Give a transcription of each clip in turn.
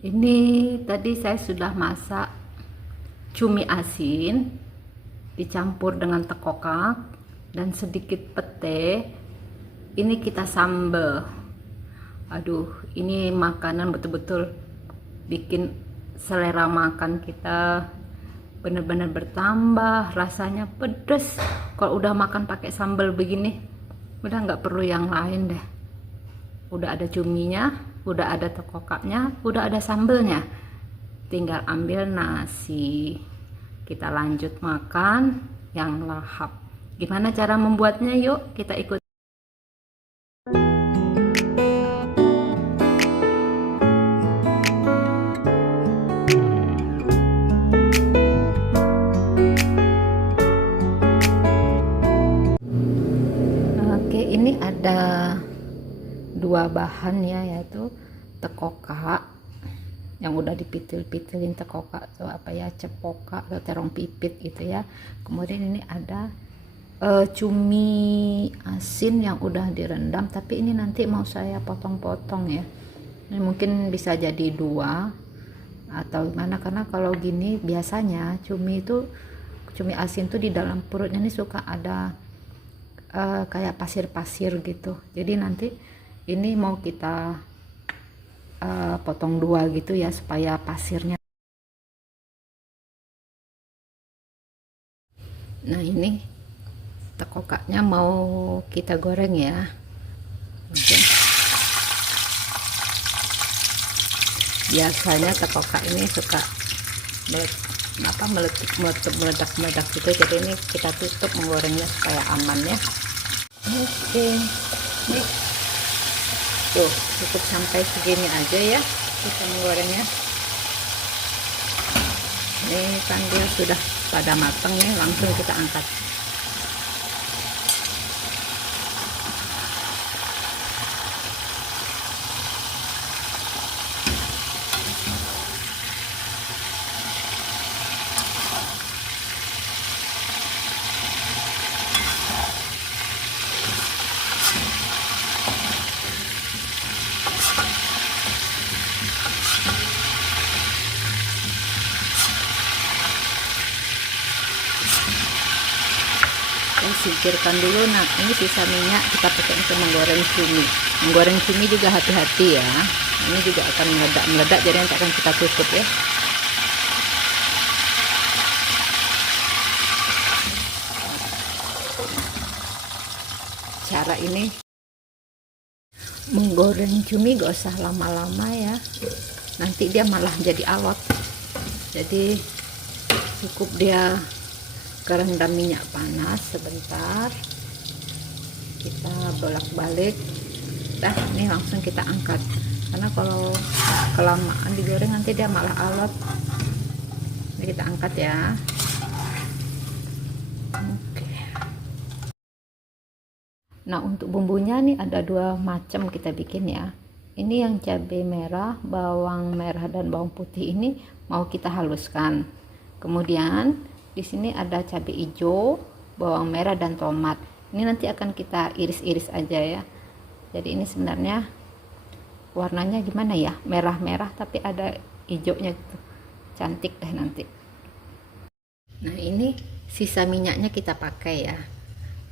Ini tadi saya sudah masak cumi asin dicampur dengan tekokak dan sedikit pete. Ini kita sambal. Aduh, ini makanan betul-betul bikin selera makan kita benar-benar bertambah, rasanya pedes. Kalau udah makan pakai sambal begini, udah nggak perlu yang lain deh. Udah ada cuminya, udah ada tekokaknya, udah ada sambelnya. Tinggal ambil nasi. Kita lanjut makan yang lahap. Gimana cara membuatnya? Yuk kita ikut. Oke, ini ada dua bahan ya, yaitu tekokak yang udah dipitil-pitilin, tekokak atau apa ya, cepoka atau terong pipit gitu ya. Kemudian ini ada cumi asin yang udah direndam, tapi ini nanti mau saya potong-potong ya. Ini mungkin bisa jadi dua atau gimana, karena kalau gini biasanya cumi asin tuh di dalam perutnya ini suka ada kayak pasir-pasir gitu. Jadi nanti ini mau kita potong dua gitu ya, supaya pasirnya. Nah, ini tekokaknya mau kita goreng ya. Oke. Biasanya tekokak ini suka meledak gitu, jadi ini kita tutup menggorengnya supaya aman ya. Oke, ini tuh cukup sampai segini aja ya kita menggorengnya. Ini kan dia sudah pada matang nih, langsung kita angkat. Singkirkan dulu. Nah, ini sisa minyak kita pakai untuk menggoreng cumi juga hati-hati ya, ini juga akan meledak, jadi nanti akan kita tutup ya. Cara ini menggoreng cumi gak usah lama-lama ya, nanti dia malah jadi alot. Jadi cukup dia kerendam minyak panas sebentar, kita bolak-balik, dah ini langsung kita angkat, karena kalau kelamaan digoreng nanti dia malah alot. Ini kita angkat ya. Oke. Nah, untuk bumbunya nih ada dua macam kita bikin ya. Ini yang cabai merah, bawang merah dan bawang putih ini mau kita haluskan. Kemudian di sini ada cabai hijau, bawang merah dan tomat. Ini nanti akan kita iris-iris aja ya. Jadi ini sebenarnya warnanya gimana ya? Merah-merah tapi ada hijaunya gitu. Cantik deh nanti. Nah, ini sisa minyaknya kita pakai ya.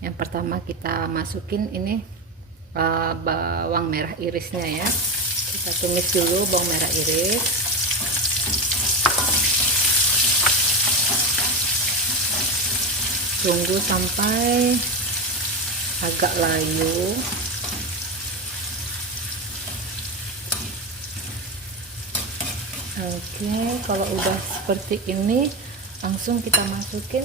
Yang pertama kita masukin ini bawang merah irisnya ya. Kita tumis dulu bawang merah iris. Tunggu sampai agak layu. Oke, kalau udah seperti ini langsung kita masukin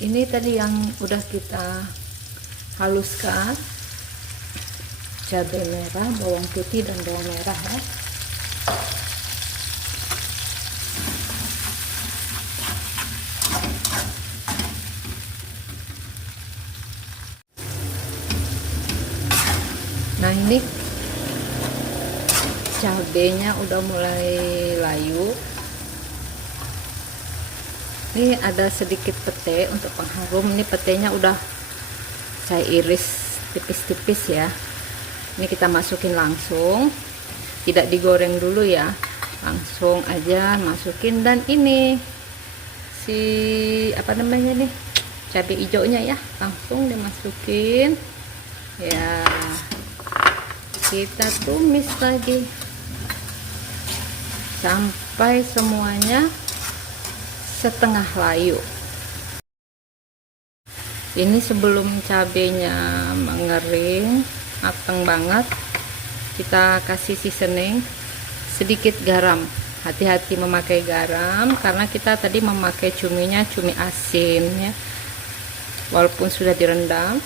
ini tadi yang udah kita haluskan, cabai merah, bawang putih dan bawang merah ya. Nah, ini cabenya udah mulai layu. Ini ada sedikit pete untuk pengharum. Ini petenya udah saya iris tipis-tipis ya. Ini kita masukin langsung. tidak digoreng dulu ya, langsung aja masukin. Dan ini si apa namanya nih, cabai hijaunya ya, langsung dimasukin ya. Kita tumis lagi sampai semuanya setengah layu. Ini sebelum cabenya mengering matang banget, kita kasih seasoning sedikit garam. Hati-hati memakai garam karena kita tadi memakai cuminya cumi asin ya. Walaupun sudah direndam,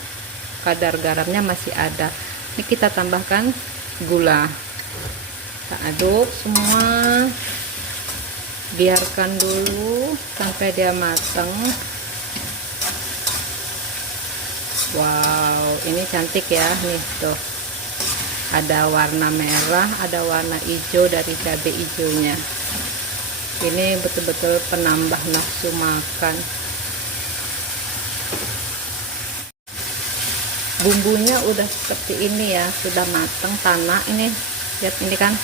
kadar garamnya masih ada. Ini kita tambahkan gula. Kita aduk semua, biarkan dulu sampai dia matang. Wow, ini cantik ya nih tuh. Ada warna merah, ada warna hijau dari cabai hijaunya. Ini betul-betul penambah nafsu makan. Bumbunya udah seperti ini ya, sudah matang tanah ini. Lihat ini kan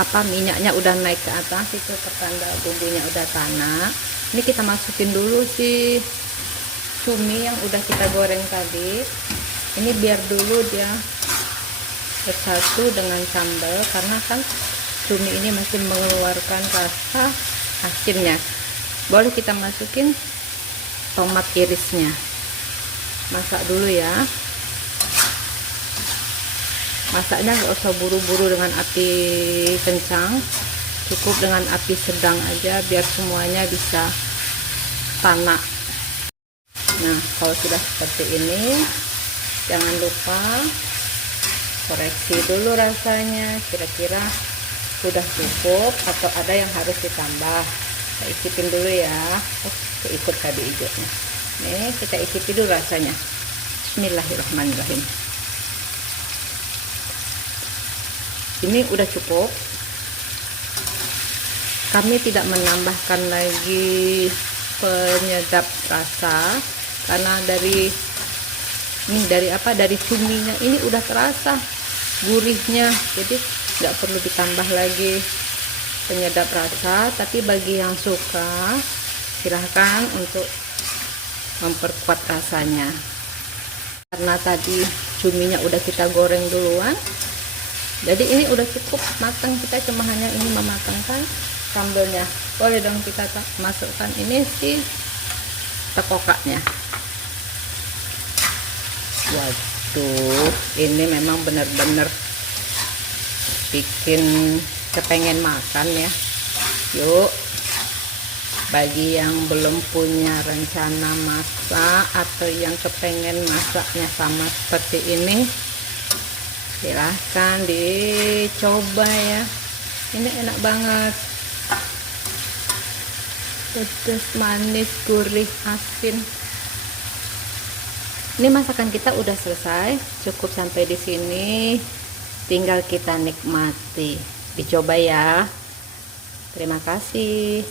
apa, minyaknya udah naik ke atas, itu pertanda bumbunya udah tanah. Ini kita masukin dulu si cumi yang udah kita goreng tadi. Ini biar dulu dia bersatu dengan sambal karena kan cumi ini masih mengeluarkan rasa asinnya. Boleh kita masukin tomat irisnya. Masak dulu ya. Masaknya nggak usah buru-buru dengan api kencang, cukup dengan api sedang aja biar semuanya bisa tanak. Nah, kalau sudah seperti ini, jangan lupa koreksi dulu rasanya, kira-kira sudah cukup atau ada yang harus ditambah. Kita icipin dulu ya. Ikut cabai hijaunya. Nih, kita icipin dulu rasanya. Bismillahirrahmanirrahim. Ini udah cukup. Kami tidak menambahkan lagi penyedap rasa karena dari cuminya ini udah terasa gurihnya, jadi nggak perlu ditambah lagi penyedap rasa. Tapi bagi yang suka, silahkan untuk memperkuat rasanya. Karena tadi cuminya udah kita goreng duluan, jadi ini udah cukup matang. Kita cuma hanya ini mematangkan sambelnya. Boleh dong kita masukkan ini si tekokaknya. Waduh, ini memang benar-benar bikin kepengen makan ya. Yuk, bagi yang belum punya rencana masak atau yang kepengen masaknya sama seperti ini, silahkan dicoba ya. Ini enak banget, pedas, manis, gurih, asin. Ini masakan kita udah selesai, cukup sampai di sini. Tinggal kita nikmati. Dicoba ya. Terima kasih.